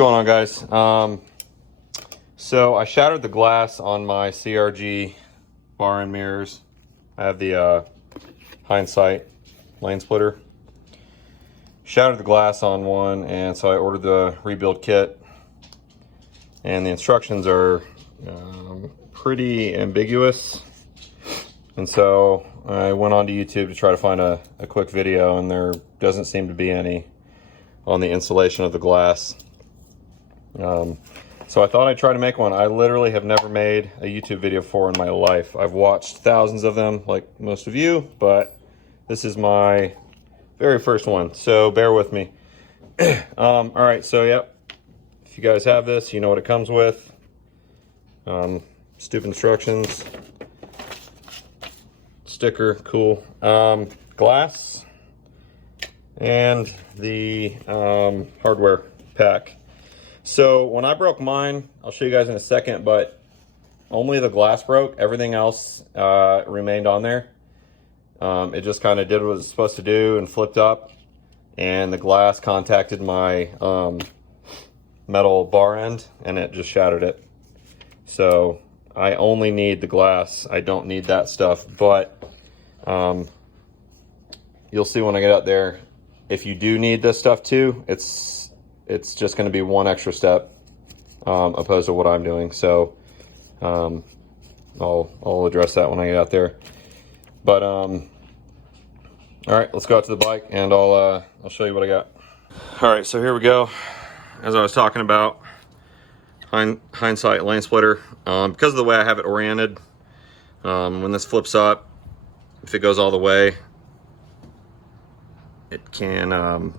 going on, guys? So I shattered the glass on my CRG bar and mirrors. I have the Hindsight lane splitter. Shattered the glass on one, and so I ordered the rebuild kit. And the instructions are pretty ambiguous. And so I went onto YouTube to try to find a quick video, and there doesn't seem to be any on the installation of the glass. So I thought I'd try to make one. I literally have never made a YouTube video before in my life. I've watched thousands of them, like most of you, but this is my very first one, so bear with me. All right, so yep, if you guys have this, you know what it comes with. Stupid instructions. Sticker, cool. Glass and the hardware pack. So when I broke mine, I'll show you guys in a second, but only the glass broke. Everything else remained on there. It just kind of did what it was supposed to do and flipped up, and the glass contacted my metal bar end and it just shattered it. So I only need the glass. I don't need that stuff, but you'll see when I get out there. If you do need this stuff too, it's just going to be one extra step opposed to what I'm doing. So I'll address that when I get out there. But all right, let's go out to the bike and I'll show you what I got. All right, so here we go. As I was talking about, Hindsight lane splitter. Because of the way I have it oriented, when this flips up, if it goes all the way, it can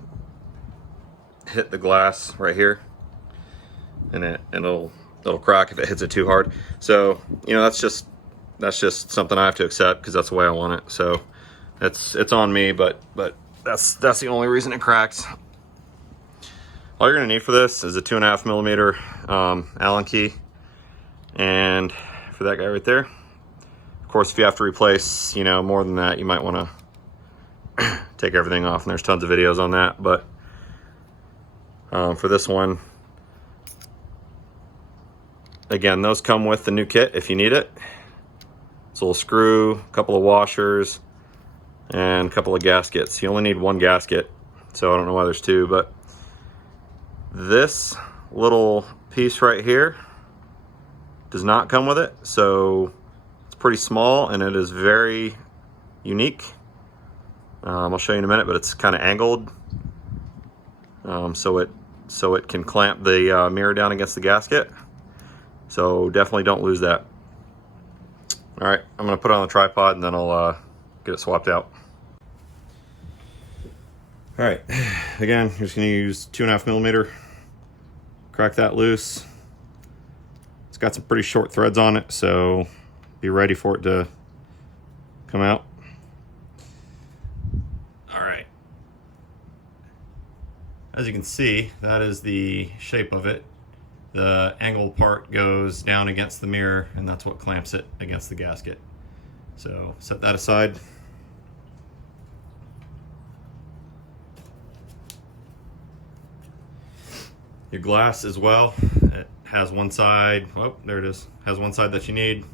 hit the glass right here, and it'll crack if it hits it too hard. So you know, that's just something I have to accept because that's the way I want it. So it's on me, but that's the only reason it cracks. All you're gonna need for this is a 2.5 millimeter Allen key, and for that guy right there. Of course, if you have to replace, you know, more than that, you might want to take everything off, and there's tons of videos on that. But for this one, again, those come with the new kit if you need it. It's a little screw, a couple of washers, and a couple of gaskets. You only need one gasket, so I don't know why there's two, but this little piece right here does not come with it, so it's pretty small and it is very unique. I'll show you in a minute, but it's kind of angled, so it can clamp the mirror down against the gasket. So definitely don't lose that. All right, I'm gonna put it on the tripod and then I'll get it swapped out. All right, again, you're just gonna use 2.5 millimeter. Crack that loose. It's got some pretty short threads on it, so be ready for it to come out. All right. As you can see, that is the shape of it. The angled part goes down against the mirror, and that's what clamps it against the gasket. So set that aside. Your glass as well, it has one side, oh, there it is, has one side that you need,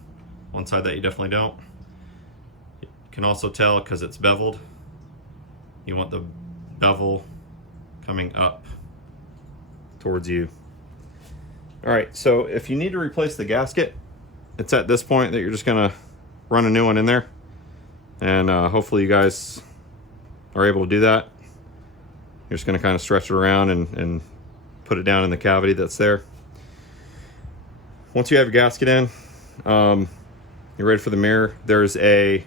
one side that you definitely don't. You can also tell because it's beveled. You want the bevel coming up towards you. All right, so if you need to replace the gasket, it's at this point that you're just gonna run a new one in there, and hopefully you guys are able to do that. You're just gonna kind of stretch it around and put it down in the cavity that's there. Once you have your gasket in, you're ready for the mirror. There's a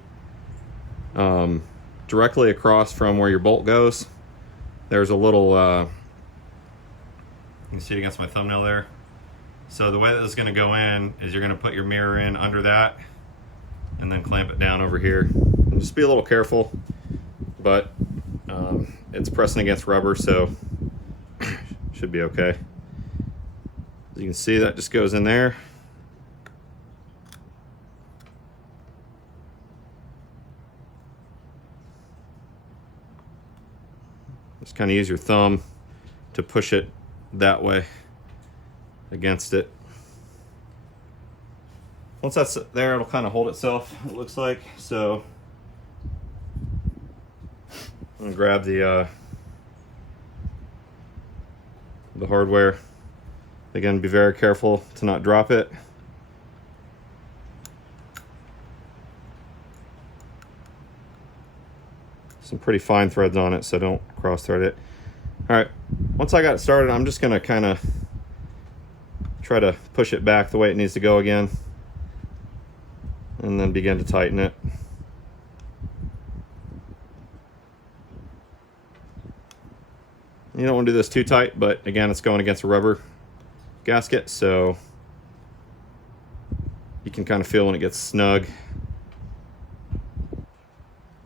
directly across from where your bolt goes, there's a little you can see it against my thumbnail there. So the way that this is going to go in is you're going to put your mirror in under that and then clamp it down over here. And just be a little careful, but it's pressing against rubber, so should be okay. As you can see, that just goes in there. Just kind of use your thumb to push it that way. against it. Once that's there, it'll kind of hold itself, it looks like. So I'm gonna grab the hardware. Again, be very careful to not drop it. Some pretty fine threads on it, so don't cross thread it. All right, once I got it started, I'm just gonna kind of try to push it back the way it needs to go again, and then begin to tighten it. You don't want to do this too tight, but again, it's going against a rubber gasket, so you can kind of feel when it gets snug.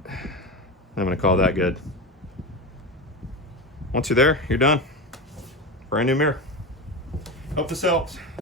I'm going to call that good. Once you're there, you're done. Brand new mirror. Hope this helps.